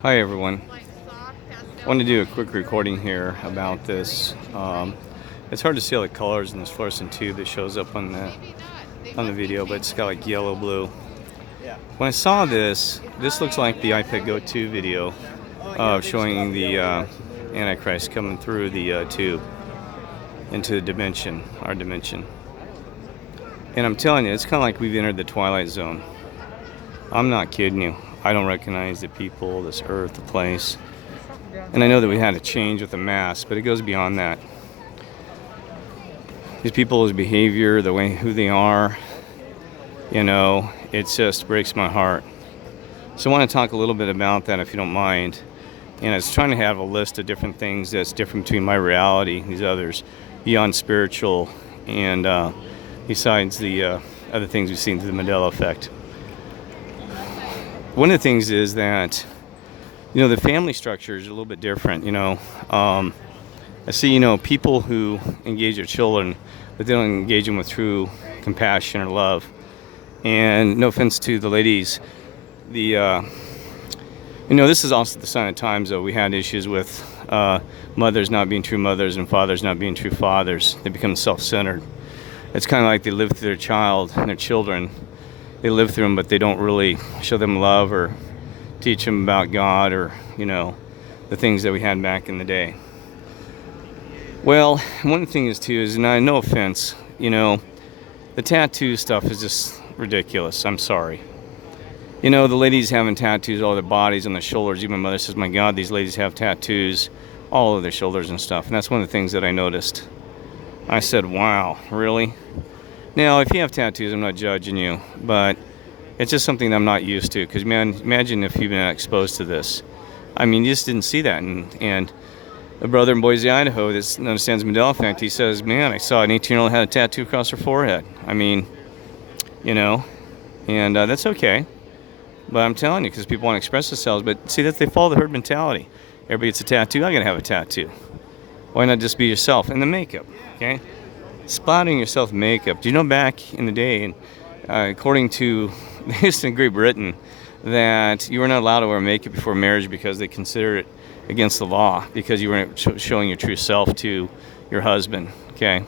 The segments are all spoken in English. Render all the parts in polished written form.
Hi everyone. I want to do a quick recording here about this. It's hard to see all the colors in this fluorescent tube that shows up on the video, but it's got like yellow, blue. When I saw this looks like the iPad Go 2 video showing the Antichrist coming through the tube into the dimension, our dimension. And I'm telling you, it's kind of like we've entered the Twilight Zone. I'm not kidding you. I don't recognize the people, this earth, the place. And I know that we had a change with the mass, but it goes beyond that. These people's behavior, the way who they are, it just breaks my heart. So I want to talk a little bit about that if you don't mind. And I was trying to have a list of different things that's different between my reality and these others, beyond spiritual and besides the other things we've seen through the Mandela Effect. One of the things is that, the family structure is a little bit different, I see, people who engage their children, but they don't engage them with true compassion or love. And no offense to the ladies, this is also the sign of times, though. We had issues with mothers not being true mothers and fathers not being true fathers. They become self-centered. It's kind of like they live through their child and their children. They live through them, but they don't really show them love or teach them about God or, the things that we had back in the day. Well, one thing is, too, is, and no offense, the tattoo stuff is just ridiculous. I'm sorry. The ladies having tattoos all over their bodies on their shoulders. Even my mother says, my God, these ladies have tattoos all over their shoulders and stuff. And that's one of the things that I noticed. I said, wow, really? Now, if you have tattoos, I'm not judging you, but it's just something that I'm not used to. Because, man, imagine if you've been exposed to this. I mean, you just didn't see that. And a brother in Boise, Idaho, that understands Mandela Effect, he says, man, I saw an 18-year-old had a tattoo across her forehead. I mean, and that's okay. But I'm telling you, because people want to express themselves. But see, that they follow the herd mentality. Everybody gets a tattoo. I got to have a tattoo. Why not just be yourself? And the makeup, okay? Spotting yourself makeup. Do you know back in the day, and according to in Great Britain, that you were not allowed to wear makeup before marriage because they considered it against the law because you weren't showing your true self to your husband. Okay.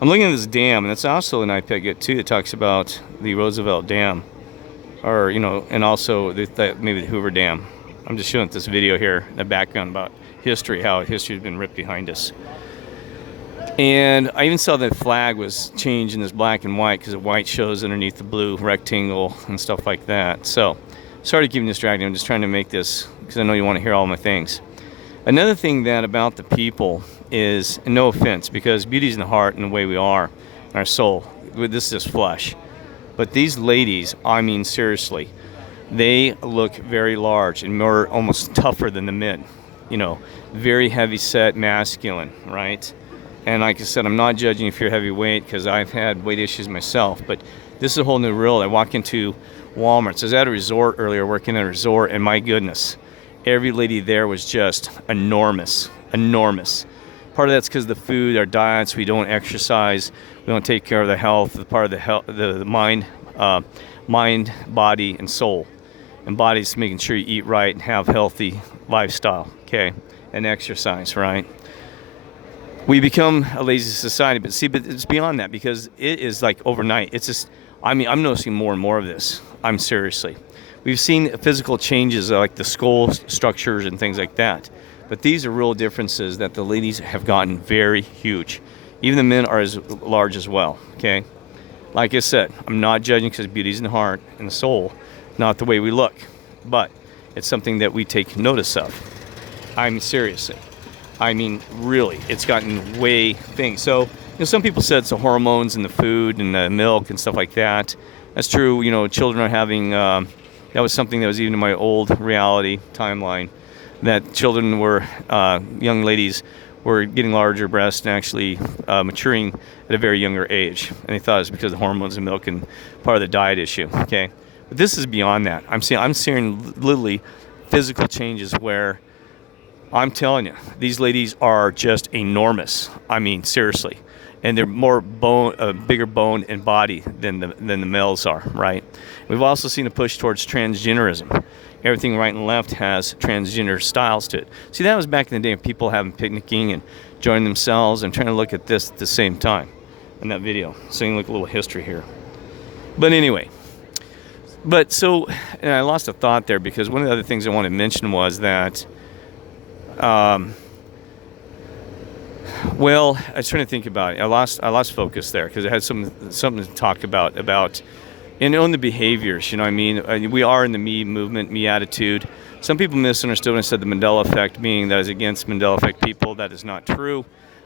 I'm looking at this dam, and it's also an iPad Get 2 that talks about the Roosevelt Dam, or and also maybe the Hoover Dam. I'm just showing this video here in the background about history, how history has been ripped behind us. And I even saw the flag was changed in this black and white because the white shows underneath the blue rectangle and stuff like that. So, sorry to keep you distracted. I'm just trying to make this because I know you want to hear all my things. Another thing that about the people is, and no offense, because beauty's in the heart and the way we are, in our soul. This is flesh. But these ladies, I mean seriously, they look very large and more almost tougher than the men. Very heavy set, masculine, right? And like I said, I'm not judging if you're heavyweight because I've had weight issues myself. But this is a whole new world. I walk into Walmart. So I was at a resort earlier, working at a resort, and my goodness, every lady there was just enormous, enormous. Part of that's because of the food, our diets, we don't exercise, we don't take care of the health, the part of the health, the mind, body, and soul. And body's making sure you eat right and have healthy lifestyle, okay, and exercise, right? We become a lazy society, but it's beyond that because it is like overnight. It's just, I'm noticing more and more of this. I'm seriously. We've seen physical changes like the skull structures and things like that. But these are real differences that the ladies have gotten very huge. Even the men are as large as well, okay? Like I said, I'm not judging because beauty's in the heart and the soul, not the way we look. But it's something that we take notice of. I'm seriously. I mean, really, it's gotten way things. So, some people said it's the hormones and the food and the milk and stuff like that. That's true. Children are having, that was something that was even in my old reality timeline, that children were, young ladies were getting larger breasts and actually maturing at a very younger age. And they thought it was because of the hormones and milk and part of the diet issue, okay? But this is beyond that. I'm seeing literally physical changes where I'm telling you, these ladies are just enormous. I mean, seriously. And they're more bigger bone and body than the males are, right? We've also seen a push towards transgenderism. everything right and left has transgender styles to it. See, that was back in the day of people having picnicking and enjoying themselves. I'm trying to look at this at the same time in that video, so you can look a little history here. But anyway, and I lost a thought there, because one of the other things I wanted to mention was that, well, I was trying to think about it. I lost focus there, because I had something to talk about, and on the behaviors, you know what I mean? We are in the me movement, me attitude. Some people misunderstood when I said the Mandela Effect, meaning that is against Mandela Effect people. That is not true.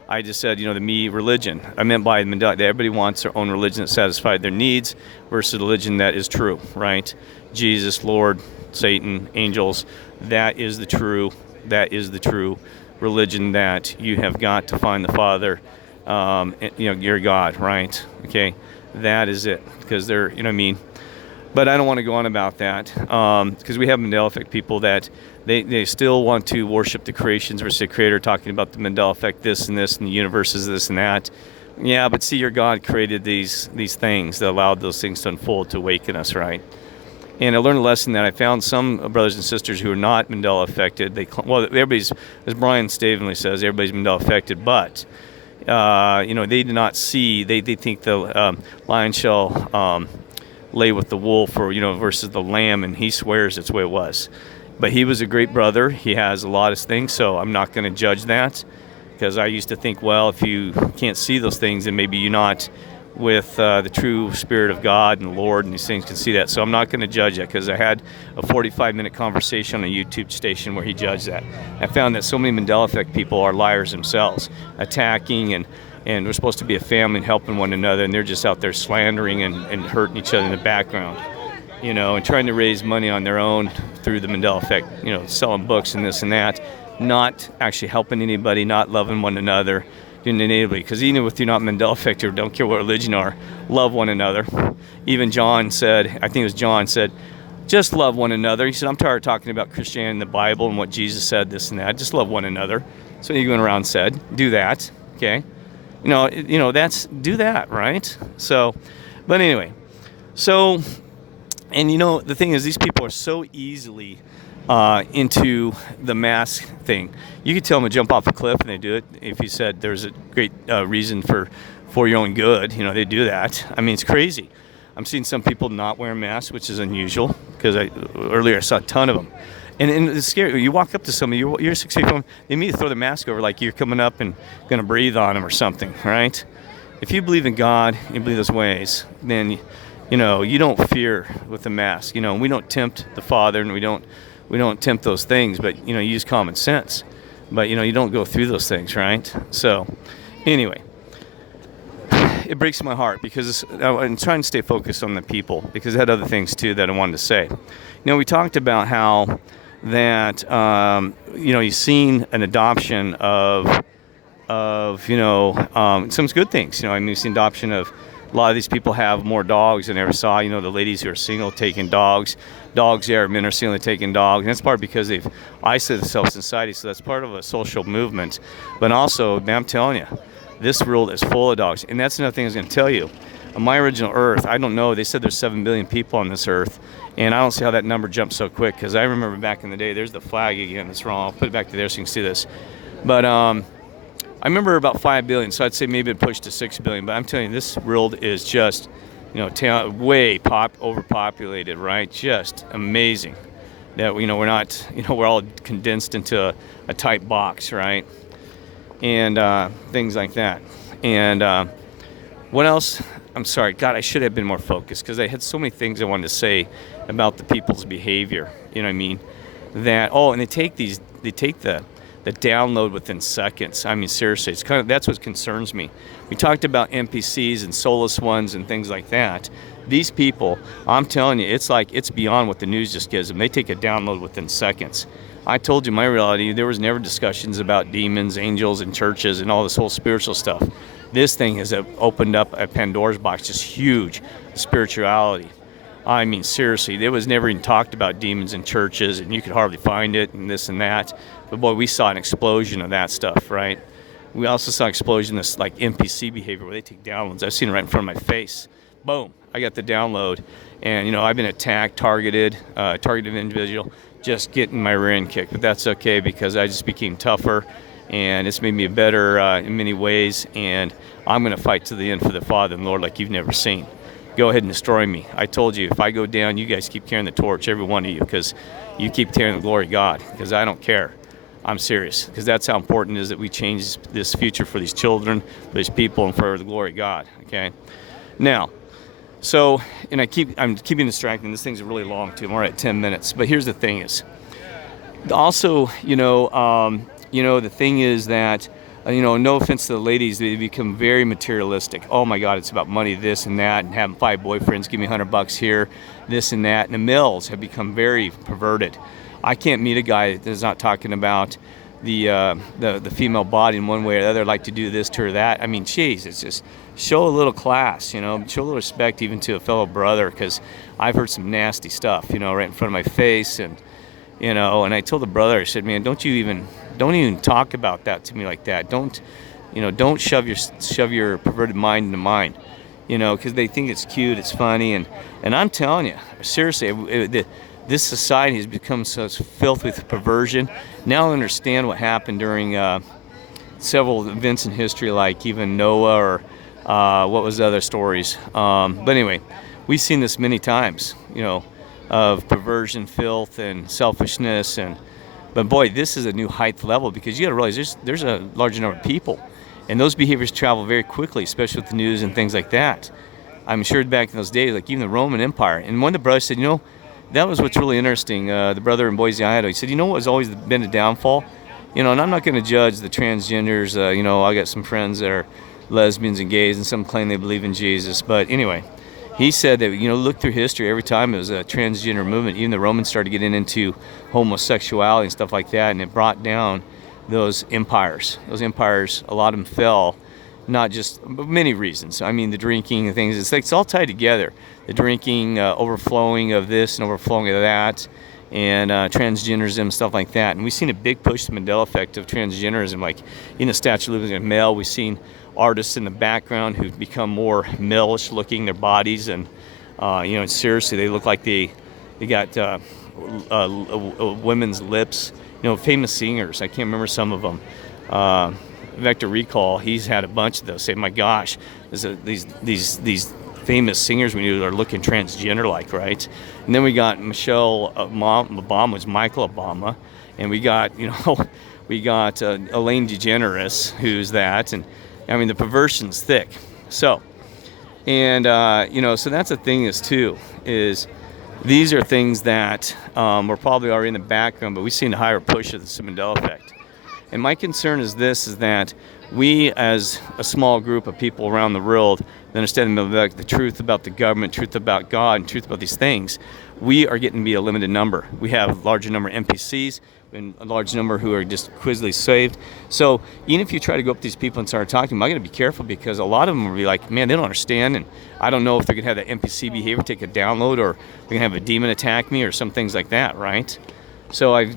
I just said, the me religion. I meant by Mandela that everybody wants their own religion that satisfies their needs versus religion that is true, right? Jesus, Lord, Satan, angels, that is the true religion, that you have got to find the Father, your God, right? Okay, that is it, because they're, you know what I mean? But I don't want to go on about that, because we have Mandela Effect people that they still want to worship the creations versus the Creator, talking about the Mandela Effect, this and this, and the universe is this and that. Yeah, but see, your God created these things that allowed those things to unfold, to awaken us, right? And I learned a lesson that I found some brothers and sisters who are not Mandela affected. Everybody's, as Brian Stavenley says, everybody's Mandela affected, but they do not see. They think the lion shall lay with the wolf, or versus the lamb, and he swears it's the way it was. But he was a great brother. He has a lot of things, so I'm not going to judge that, because I used to think, well, if you can't see those things, then maybe you're not with the true Spirit of God and the Lord, and these things can see that. So I'm not going to judge that, because I had a 45-minute conversation on a YouTube station where he judged that. I found that so many Mandela Effect people are liars themselves, attacking, and we're supposed to be a family and helping one another, and they're just out there slandering and hurting each other in the background, and trying to raise money on their own through the Mandela Effect, selling books and this and that, not actually helping anybody, not loving one another, anybody. Because even if you're not Mandela Effect or don't care what religion you are, love one another. Even John said, I think it was John said, just love one another. He said, I'm tired of talking about Christianity and the Bible and what Jesus said, this and that. Just love one another. So he went around and said, do that, okay? Do that, right? So, but anyway, and the thing is, these people are so easily into the mask thing. You could tell them to jump off a cliff, and they do it. If you said there's a great reason for your own good, they do that. I mean, it's crazy. I'm seeing some people not wearing masks, which is unusual, because earlier I saw a ton of them. And it's scary. You walk up to somebody, you're 6 feet from them, they immediately throw the mask over like you're coming up and going to breathe on them or something, right? If you believe in God, you believe those ways, then, you don't fear with the mask. We don't tempt the Father, and we don't tempt those things, but, you use common sense. But, you don't go through those things, right? So, anyway, it breaks my heart, because I'm trying to stay focused on the people, because I had other things, too, that I wanted to say. We talked about how that, you've seen an adoption of some good things. You've seen adoption of, a lot of these people have more dogs than I ever saw. The ladies who are single taking dogs there, men are single taking dogs, and that's part because they've isolated themselves in society, so that's part of a social movement. But also, man, I'm telling you, this world is full of dogs, and that's another thing I was going to tell you. On my original Earth, I don't know, they said there's 7 billion people on this Earth, and I don't see how that number jumped so quick, because I remember back in the day, there's the flag again, it's wrong, I'll put it back to there so you can see this. But I remember about 5 billion, so I'd say maybe it pushed to 6 billion, but I'm telling you, this world is just, way overpopulated, right? Just amazing that, we're not, we're all condensed into a tight box, right? And things like that. And what else? I'm sorry, God, I should have been more focused, because I had so many things I wanted to say about the people's behavior, you know what I mean? That, and they take the download within seconds. I mean, seriously, that's what concerns me. We talked about NPCs and soulless ones and things like that. These people, I'm telling you, it's beyond what the news just gives them. They take a download within seconds. I told you my reality, there was never discussions about demons, angels, and churches and all this whole spiritual stuff. This thing has opened up a Pandora's box, just huge, spirituality. I mean, seriously, it was never even talked about demons in churches, and you could hardly find it, and this and that. But boy, we saw an explosion of that stuff, right? We also saw an explosion of this like NPC behavior where they take downloads. I've seen it right in front of my face. Boom, I got the download. And, I've been attacked, targeted individual, just getting my rear end kicked. But that's okay because I just became tougher, and it's made me better in many ways. And I'm going to fight to the end for the Father and Lord like you've never seen. Go ahead and destroy me. I told you, if I go down, you guys keep carrying the torch, every one of you, because you keep carrying the glory of God, because I don't care. I'm serious, because that's how important it is that we change this future for these children, for these people, and for the glory of God, okay? Now, so, and I'm keeping distracting. This thing's really long, too. We're at 10 minutes. But here's the thing is, also, the thing is that, no offense to the ladies, they become very materialistic. Oh my God, it's about money, this and that, and having 5 boyfriends, give me $100 here, this and that. And the males have become very perverted. I can't meet a guy that is not talking about the female body in one way or the other, like to do this to her that. I mean, geez, it's just show a little class, show a little respect even to a fellow brother, because I've heard some nasty stuff, right in front of my face, and and I told the brother, I said, man, don't even talk about that to me like that. Don't shove your perverted mind into mine, because they think it's cute, it's funny, and I'm telling you, seriously, this society has become so filled with perversion. Now I understand what happened during several events in history, like even Noah or what was the other stories. But anyway, we've seen this many times, of perversion, filth, and selfishness. But boy, this is a new height level, because you got to realize there's a large number of people, and those behaviors travel very quickly, especially with the news and things like that. I'm sure back in those days, like even the Roman Empire. And one of the brothers said, that was what's really interesting. The brother in Boise, Idaho, he said, what has always been a downfall? And I'm not going to judge the transgenders. I got some friends that are lesbians and gays, and some claim they believe in Jesus. But anyway, he said that, look through history, every time it was a transgender movement, even the Romans started getting into homosexuality and stuff like that, and it brought down those empires. Those empires, a lot of them fell, not just, but many reasons. I mean, the drinking and things, it's all tied together. The drinking, overflowing of this and overflowing of that, and transgenderism, stuff like that. And we've seen a big push, the Mandela Effect of transgenderism, like in the Statue of Living Male. We've seen artists in the background who've become more male-ish looking, their bodies, and seriously, they look like they got women's lips. Famous singers, I can't remember some of them. Vector Recall, he's had a bunch of those. Say, my gosh, these famous singers we knew are looking transgender-like, right? And then we got Michelle Obama, was Michael Obama, and we got Elaine DeGeneres, who's that, and I mean, the perversion's thick. So, and so that's the thing is these are things that were probably already in the background, but we've seen a higher push of the Mandela Effect. And my concern is that we, as a small group of people around the world that understand the truth about the government, truth about God, and truth about these things, we are getting to be a limited number. We have a larger number of NPCs, and a large number who are just quizzly saved. So even if you try to go up to these people and start talking to them, I got to be careful, because a lot of them will be like, man, they don't understand, and I don't know if they're going to have that NPC behavior, take a download, or they're going to have a demon attack me, or some things like that, right? So I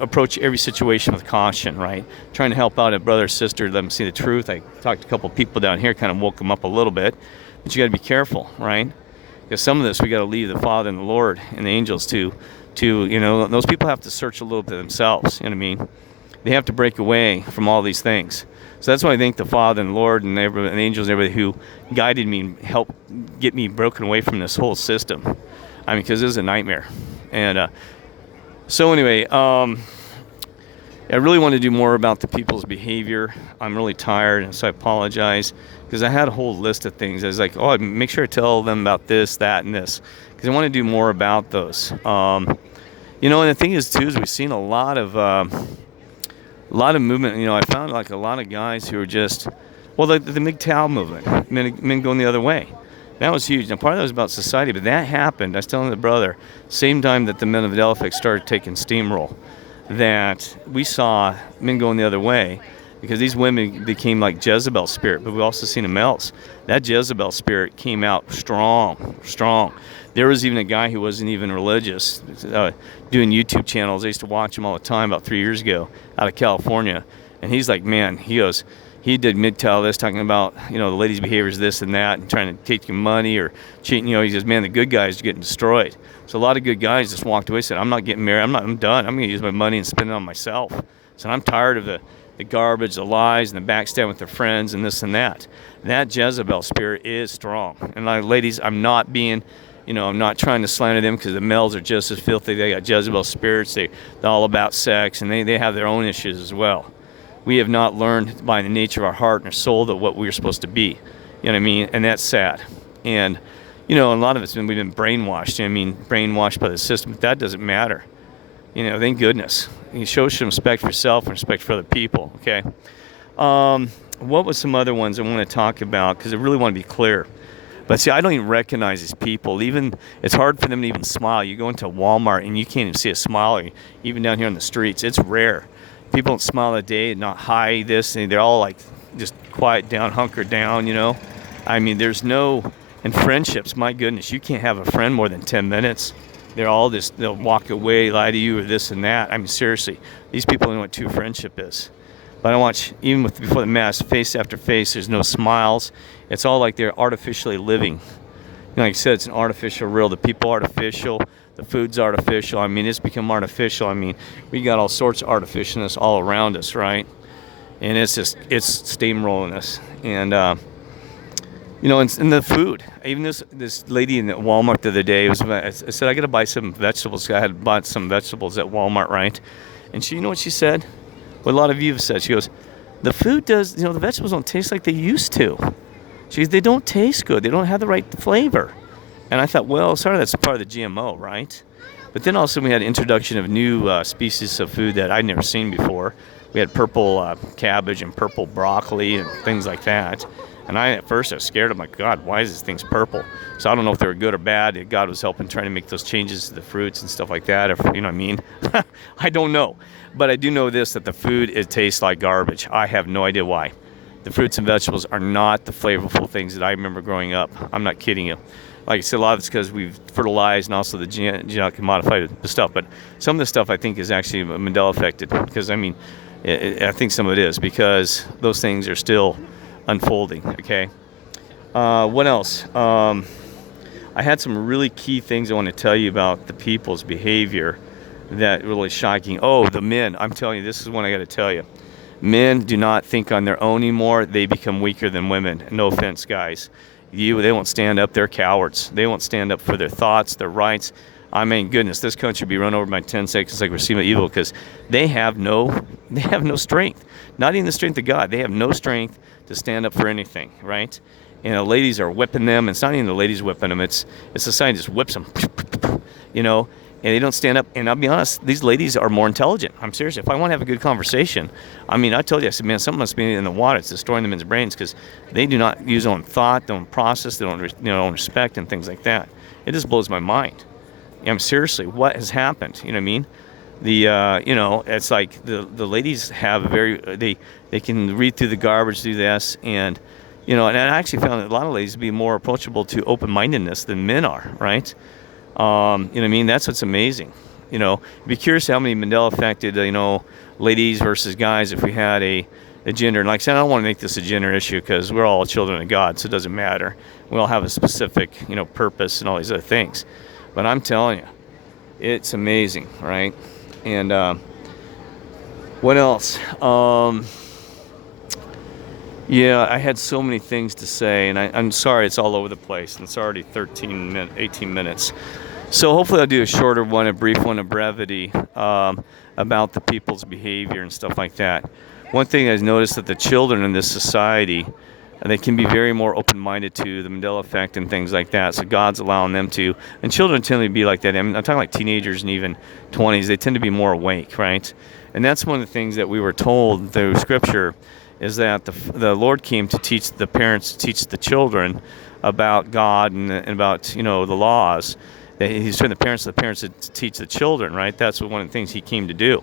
approach every situation with caution, right? Trying to help out a brother or sister, let them see the truth. I talked to a couple of people down here, kind of woke them up a little bit, but you got to be careful, right? Because some of this we got to leave the Father and the Lord and the angels to those people have to search a little bit themselves. You know what I mean? They have to break away from all these things. So that's why I thank the Father and the Lord and the angels and everybody who guided me and helped get me broken away from this whole system. I mean, because it was a nightmare. And so anyway, I really want to do more about the people's behavior. I'm really tired, and so I apologize, because I had a whole list of things. I was like, I'd make sure I tell them about this, that, and this, because I want to do more about those. And the thing is, too, is we've seen a lot of movement. I found like a lot of guys who are just, the MGTOW movement, men going the other way. That was huge. Now, part of that was about society, but that happened, I was telling the brother, same time that the Mandela Effect started taking steamroll, that we saw men going the other way, because these women became like Jezebel spirit, but we've also seen the males. That Jezebel spirit came out strong. There was even a guy who wasn't even religious doing YouTube channels. I used to watch him all the time about 3 years ago out of California. And he's like, man, he goes, he did mid-tell this, talking about, the ladies' behavior is this and that, and trying to take your money or cheating. He says, man, the good guys are getting destroyed. So a lot of good guys just walked away and said, I'm not getting married. I'm done. I'm going to use my money and spend it on myself. So I'm tired of the garbage, the lies, and the backstab with their friends and this and that. That Jezebel spirit is strong. And ladies, I'm not being, I'm not trying to slander them, because the males are just as filthy. They got Jezebel spirits. They're all about sex, and they have their own issues as well. We have not learned by the nature of our heart and our soul that what we're supposed to be. You know what I mean? And that's sad. And, a lot of it's we've been brainwashed. Brainwashed by the system. But that doesn't matter. Thank goodness. You show some respect for yourself and respect for other people, okay? What was some other ones I want to talk about? Because I really want to be clear. But see, I don't even recognize these people. It's hard for them to even smile. You go into Walmart and you can't even see a smile, even down here on the streets. It's rare. People don't smile a day, not hi, this, and they're all like just quiet down, hunkered down, there's no, in friendships, my goodness, you can't have a friend more than 10 minutes. They'll walk away, lie to you, or this and that. Seriously, these people know what true friendship is. But I watch, even before the mask, face after face, there's no smiles. It's all like they're artificially living. Like I said, it's an artificial real. The people are artificial. The food's artificial. It's become artificial. We got all sorts of artificialness all around us, right? And it's steamrolling us. And, and the food. Even this lady in the Walmart the other day, I said, I got to buy some vegetables. I had bought some vegetables at Walmart, right? And she, what she said? What a lot of you have said. She goes, the food does, the vegetables don't taste like they used to. She goes, they don't taste good. They don't have the right flavor. And I thought, well, sorry, that's part of the GMO, right? But then also we had introduction of new species of food that I'd never seen before. We had purple cabbage and purple broccoli and things like that. And at first I was scared. I'm like, God, why is this thing purple? So I don't know if they were good or bad. God was helping trying to make those changes to the fruits and stuff like that. If, you know what I mean? I don't know. But I do know this, that the food, it tastes like garbage. I have no idea why. The fruits and vegetables are not the flavorful things that I remember growing up. I'm not kidding you. Like I said, a lot of it's because we've fertilized and also the genetically modified the stuff. But some of the stuff I think is actually Mandela affected. Because, I think some of it is, because those things are still unfolding, okay? What else? I had some really key things I want to tell you about the people's behavior that really shocking. Oh, the men. I'm telling you, this is one I got to tell you. Men do not think on their own anymore. They become weaker than women. No offense, guys. They won't stand up. They're cowards. They won't stand up for their thoughts, their rights. Goodness, this country would be run over by 10 seconds like we're evil, because they have no strength. Not even the strength of God. They have no strength to stand up for anything, right? And the ladies are whipping them. It's not even the ladies whipping them. It's society just whips them, and they don't stand up. And I'll be honest, these ladies are more intelligent. I'm serious. If I want to have a good conversation, I told you, I said, man, something must be in the water. It's destroying the men's brains, because they do not use their own thought, their own process, their own respect and things like that. It just blows my mind. Seriously, what has happened? You know what I mean? It's like the ladies have they can read through the garbage, do this, and and I actually found that a lot of ladies be more approachable to open-mindedness than men are, right? That's what's amazing. Be curious how many Mandela affected, ladies versus guys, if we had a gender. And like I said, I don't want to make this a gender issue, because we're all children of God, so it doesn't matter. We all have a specific, purpose and all these other things. But I'm telling you, it's amazing, right? And what else? I had so many things to say, and I'm sorry it's all over the place, and it's already 18 minutes. So hopefully I'll do a shorter one, a brief one, a brevity about the people's behavior and stuff like that. One thing I've noticed, that the children in this society, they can be very more open-minded to the Mandela Effect and things like that. So God's allowing them to. And children tend to be like that. I'm talking like teenagers and even 20s. They tend to be more awake, right? And that's one of the things that we were told through Scripture, is that the Lord came to teach the parents, teach the children about God and about, the laws. He's trying the parents to teach the children, right? That's one of the things he came to do.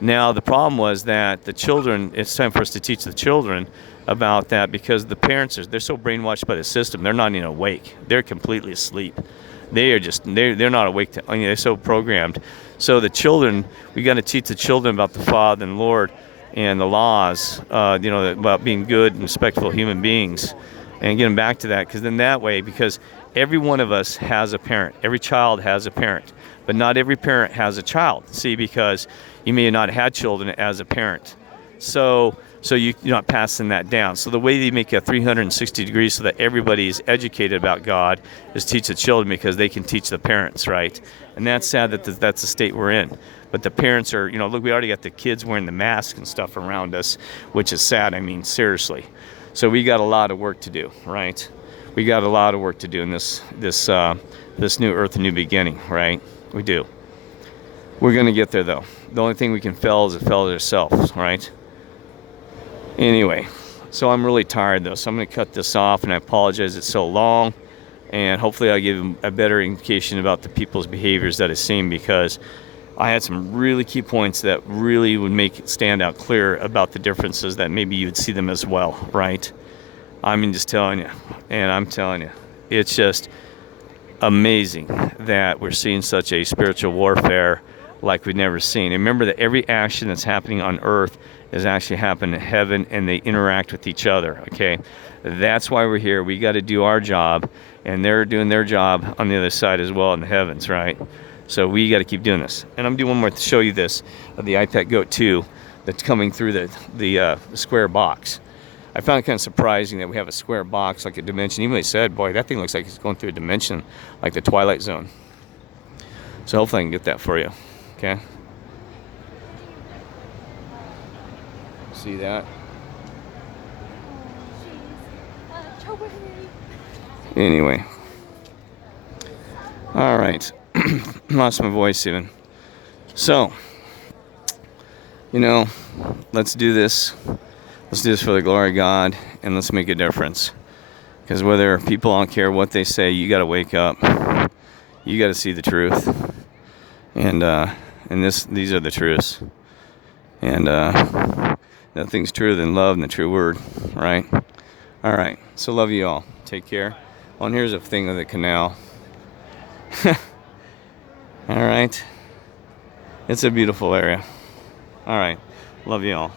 Now, the problem was that the children, it's time for us to teach the children about that, because the parents they're so brainwashed by the system. They're not even awake. They're completely asleep. They're not awake they're so programmed. So the children, we got to teach the children about the Father and Lord and the laws, about being good and respectful human beings, and getting back to that, because then that way, because every one of us has a parent, every child has a parent, but not every parent has a child. See, because you may have not had children as a parent, so you're not passing that down. So the way they make a 360 degrees so that everybody is educated about God is teach the children, because they can teach the parents, right? And that's sad that that's the state we're in. But the parents are, look, we already got the kids wearing the masks and stuff around us, which is sad. I mean, seriously. So we got a lot of work to do, right? We got a lot of work to do in this new earth, a new beginning, right? We do. We're going to get there, though. The only thing we can fail is to fail ourselves, right? Anyway, so I'm really tired, though, so I'm going to cut this off, and I apologize it's so long, and hopefully I'll give a better indication about the people's behaviors that I've seen, because I had some really key points that really would make it stand out clear about the differences, that maybe you would see them as well, right? I mean, just telling you, and I'm telling you, it's just amazing that we're seeing such a spiritual warfare like we've never seen. And remember that every action that's happening on earth is actually happening in heaven, and they interact with each other, okay? That's why we're here. We got to do our job, and they're doing their job on the other side as well in the heavens, right? So we got to keep doing this. And I'm doing one more to show you this, of the iPad Goat 2 that's coming through the square box. I found it kind of surprising that we have a square box like a dimension. Even they said, boy, that thing looks like it's going through a dimension like the Twilight Zone. So hopefully I can get that for you, okay? See that? Anyway. All right. Lost my voice even. So, let's do this. Let's do this for the glory of God, and let's make a difference. Because whether people don't care what they say, you got to wake up. You got to see the truth. And these are the truths. And nothing's truer than love and the true word, right? All right. So love you all. Take care. Oh, and here's a thing of the canal. All right. It's a beautiful area. All right. Love you all.